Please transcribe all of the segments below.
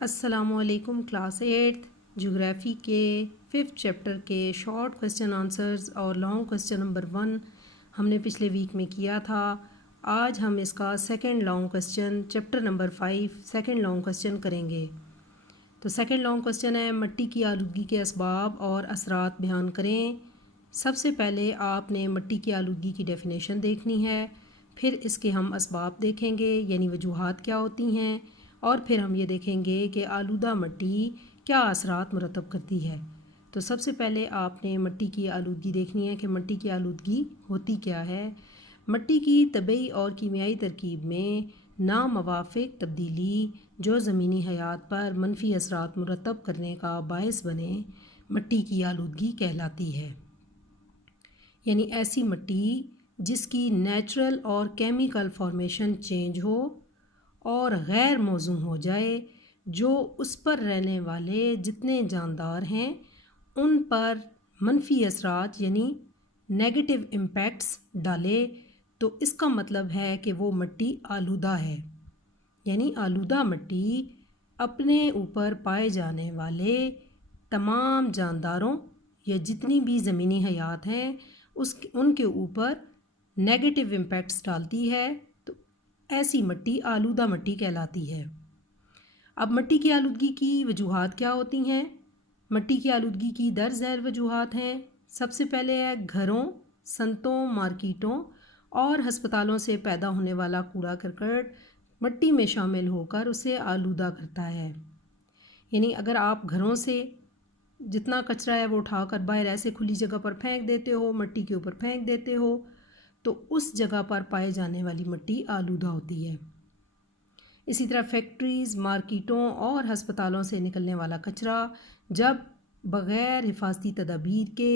السلام علیکم کلاس 8 جغرافی کے 5th چیپٹر کے شارٹ کویسچن آنسرز اور لانگ کویسچن نمبر 1 ہم نے پچھلے ویک میں کیا تھا۔ آج ہم اس کا second long question chapter number 5 second long question کریں گے۔ تو سیکنڈ لانگ کویسچن ہے مٹی کی آلودگی کے اسباب اور اثرات بیان کریں۔ سب سے پہلے آپ نے مٹی کی آلودگی کی ڈیفینیشن دیکھنی ہے، پھر اس کے ہم اسباب دیکھیں گے یعنی وجوہات کیا ہوتی ہیں، اور پھر ہم یہ دیکھیں گے کہ آلودہ مٹی کیا اثرات مرتب کرتی ہے۔ تو سب سے پہلے آپ نے مٹی کی آلودگی دیکھنی ہے کہ مٹی کی آلودگی ہوتی کیا ہے۔ مٹی کی طبعی اور کیمیائی ترکیب میں ناموافق تبدیلی جو زمینی حیات پر منفی اثرات مرتب کرنے کا باعث بنے مٹی کی آلودگی کہلاتی ہے۔ یعنی ایسی مٹی جس کی نیچرل اور کیمیکل فارمیشن چینج ہو اور غیر موزوں ہو جائے، جو اس پر رہنے والے جتنے جاندار ہیں ان پر منفی اثرات یعنی نیگیٹو امپیکٹس ڈالے، تو اس کا مطلب ہے کہ وہ مٹی آلودہ ہے۔ یعنی آلودہ مٹی اپنے اوپر پائے جانے والے تمام جانداروں یا جتنی بھی زمینی حیات ہیں ان کے اوپر نیگیٹو امپیکٹس ڈالتی ہے، تو ایسی مٹی آلودہ مٹی کہلاتی ہے۔ اب مٹی کی آلودگی کی وجوہات کیا ہوتی ہیں؟ مٹی کی آلودگی کی درج ذیل وجوہات ہیں۔ سب سے پہلے ہے گھروں، صنعتوں، مارکیٹوں اور ہسپتالوں سے پیدا ہونے والا کوڑا کرکٹ مٹی میں شامل ہو کر اسے آلودہ کرتا ہے۔ یعنی اگر آپ گھروں سے جتنا کچرا ہے وہ اٹھا کر باہر ایسے کھلی جگہ پر پھینک دیتے ہو، مٹی کے اوپر پھینک دیتے ہو، تو اس جگہ پر پائے جانے والی مٹی آلودہ ہوتی ہے۔ اسی طرح فیکٹریز، مارکیٹوں اور ہسپتالوں سے نکلنے والا کچرا جب بغیر حفاظتی تدابیر کے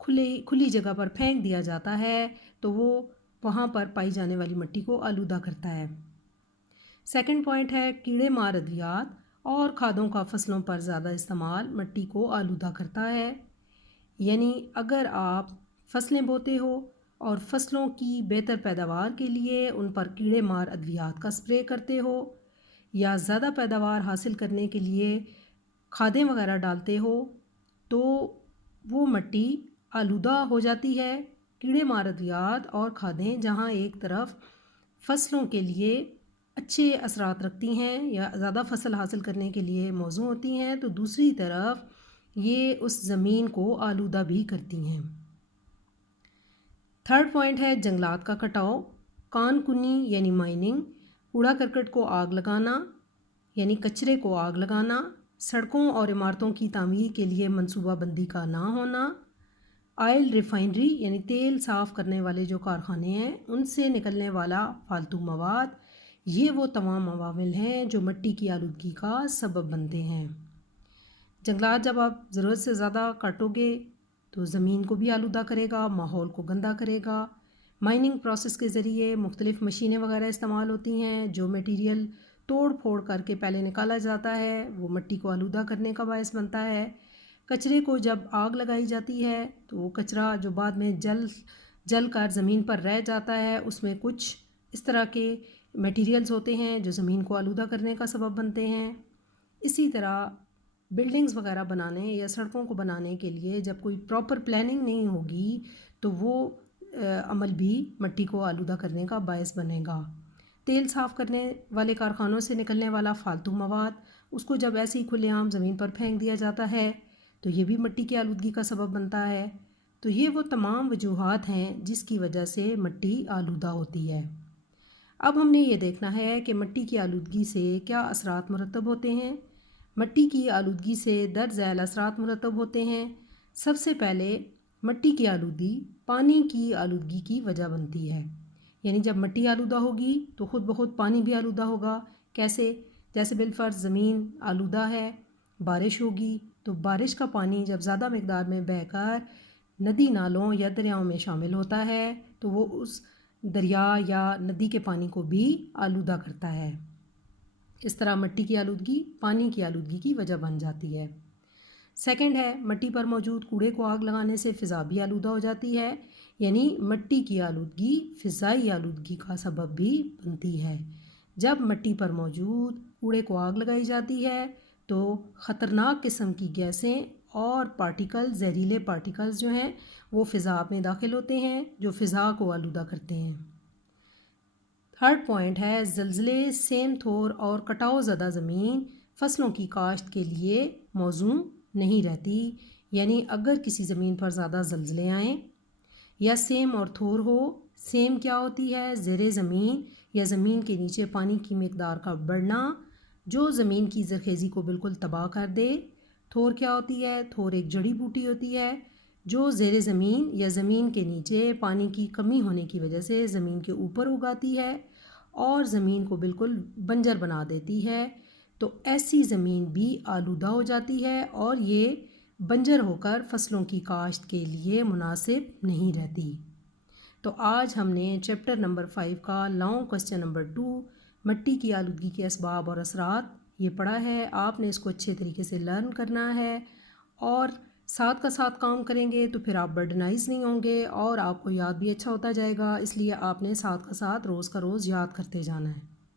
کھلی جگہ پر پھینک دیا جاتا ہے تو وہ وہاں پر پائی جانے والی مٹی کو آلودہ کرتا ہے۔ سیکنڈ پوائنٹ ہے کیڑے مار ادویات اور کھادوں کا فصلوں پر زیادہ استعمال مٹی کو آلودہ کرتا ہے۔ یعنی اگر آپ فصلیں بوتے ہو اور فصلوں کی بہتر پیداوار کے لیے ان پر کیڑے مار ادویات کا اسپرے کرتے ہو یا زیادہ پیداوار حاصل کرنے کے لیے کھادیں وغیرہ ڈالتے ہو، تو وہ مٹی آلودہ ہو جاتی ہے۔ کیڑے مار ادویات اور کھادیں جہاں ایک طرف فصلوں کے لیے اچھے اثرات رکھتی ہیں یا زیادہ فصل حاصل کرنے کے لیے موزوں ہوتی ہیں، تو دوسری طرف یہ اس زمین کو آلودہ بھی کرتی ہیں۔ تھرڈ پوائنٹ ہے جنگلات کا کٹاؤ، کان کنی یعنی مائننگ، کوڑا کرکٹ کو آگ لگانا یعنی کچرے کو آگ لگانا، سڑکوں اور عمارتوں کی تعمیر کے لیے منصوبہ بندی کا نہ ہونا، آئل ریفائنری یعنی تیل صاف کرنے والے جو کارخانے ہیں ان سے نکلنے والا فالتو مواد، یہ وہ تمام عوامل ہیں جو مٹی کی آلودگی کا سبب بنتے ہیں۔ جنگلات جب آپ ضرورت سے زیادہ کاٹو گے تو زمین کو بھی آلودہ کرے گا، ماحول کو گندا کرے گا۔ مائننگ پروسیس کے ذریعے مختلف مشینیں وغیرہ استعمال ہوتی ہیں، جو میٹیریل توڑ پھوڑ کر کے پہلے نکالا جاتا ہے وہ مٹی کو آلودہ کرنے کا باعث بنتا ہے۔ کچرے کو جب آگ لگائی جاتی ہے تو وہ کچرا جو بعد میں جل کر زمین پر رہ جاتا ہے، اس میں کچھ اس طرح کے میٹیریلز ہوتے ہیں جو زمین کو آلودہ کرنے کا سبب بنتے ہیں۔ اسی طرح بلڈنگز وغیرہ بنانے یا سڑکوں کو بنانے کے لیے جب کوئی پراپر پلاننگ نہیں ہوگی تو وہ عمل بھی مٹی کو آلودہ کرنے کا باعث بنے گا۔ تیل صاف کرنے والے کارخانوں سے نکلنے والا فالتو مواد، اس کو جب ایسے ہی کھلے عام زمین پر پھینک دیا جاتا ہے تو یہ بھی مٹی کی آلودگی کا سبب بنتا ہے۔ تو یہ وہ تمام وجوہات ہیں جس کی وجہ سے مٹی آلودہ ہوتی ہے۔ اب ہم نے یہ دیکھنا ہے کہ مٹی کی آلودگی سے کیا اثرات مرتب ہوتے ہیں۔ مٹی کی آلودگی سے درج ذیل اثرات مرتب ہوتے ہیں۔ سب سے پہلے مٹی کی آلودگی پانی کی آلودگی کی وجہ بنتی ہے۔ یعنی جب مٹی آلودہ ہوگی تو خود بخود پانی بھی آلودہ ہوگا۔ کیسے؟ جیسے بالفرض زمین آلودہ ہے، بارش ہوگی تو بارش کا پانی جب زیادہ مقدار میں بہہ کر ندی نالوں یا دریاؤں میں شامل ہوتا ہے تو وہ اس دریا یا ندی کے پانی کو بھی آلودہ کرتا ہے۔ اس طرح مٹی کی آلودگی پانی کی آلودگی کی وجہ بن جاتی ہے۔ سیکنڈ ہے مٹی پر موجود کوڑے کو آگ لگانے سے فضا بھی آلودہ ہو جاتی ہے، یعنی مٹی کی آلودگی فضائی آلودگی کا سبب بھی بنتی ہے۔ جب مٹی پر موجود کوڑے کو آگ لگائی جاتی ہے تو خطرناک قسم کی گیسیں اور پارٹیکل زہریلے پارٹیکلز جو ہیں وہ فضا میں داخل ہوتے ہیں جو فضا کو آلودہ کرتے ہیں۔ تھرڈ پوائنٹ ہے زلزلے، سیم تھور اور کٹاؤ زدہ زمین فصلوں کی کاشت کے لیے موزوں نہیں رہتی، یعنی اگر کسی زمین پر زیادہ زلزلے آئیں یا سیم اور تھور ہو۔ سیم کیا ہوتی ہے؟ زیر زمین یا زمین کے نیچے پانی کی مقدار کا بڑھنا جو زمین کی زرخیزی کو بالکل تباہ کر دے۔ تھور کیا ہوتی ہے؟ تھور ایک جڑی بوٹی ہوتی ہے جو زیر زمین یا زمین کے نیچے پانی کی کمی ہونے کی وجہ سے زمین کے اوپر اگاتی ہے اور زمین کو بالکل بنجر بنا دیتی ہے، تو ایسی زمین بھی آلودہ ہو جاتی ہے اور یہ بنجر ہو کر فصلوں کی کاشت کے لیے مناسب نہیں رہتی۔ تو آج ہم نے چیپٹر نمبر 5 کا لانگ کوسچن نمبر 2 مٹی کی آلودگی کے اسباب اور اثرات یہ پڑھا ہے۔ آپ نے اس کو اچھے طریقے سے لرن کرنا ہے اور ساتھ کا ساتھ کام کریں گے تو پھر آپ برڈنائز نہیں ہوں گے اور آپ کو یاد بھی اچھا ہوتا جائے گا، اس لیے آپ نے ساتھ کا ساتھ روز کا روز یاد کرتے جانا ہے۔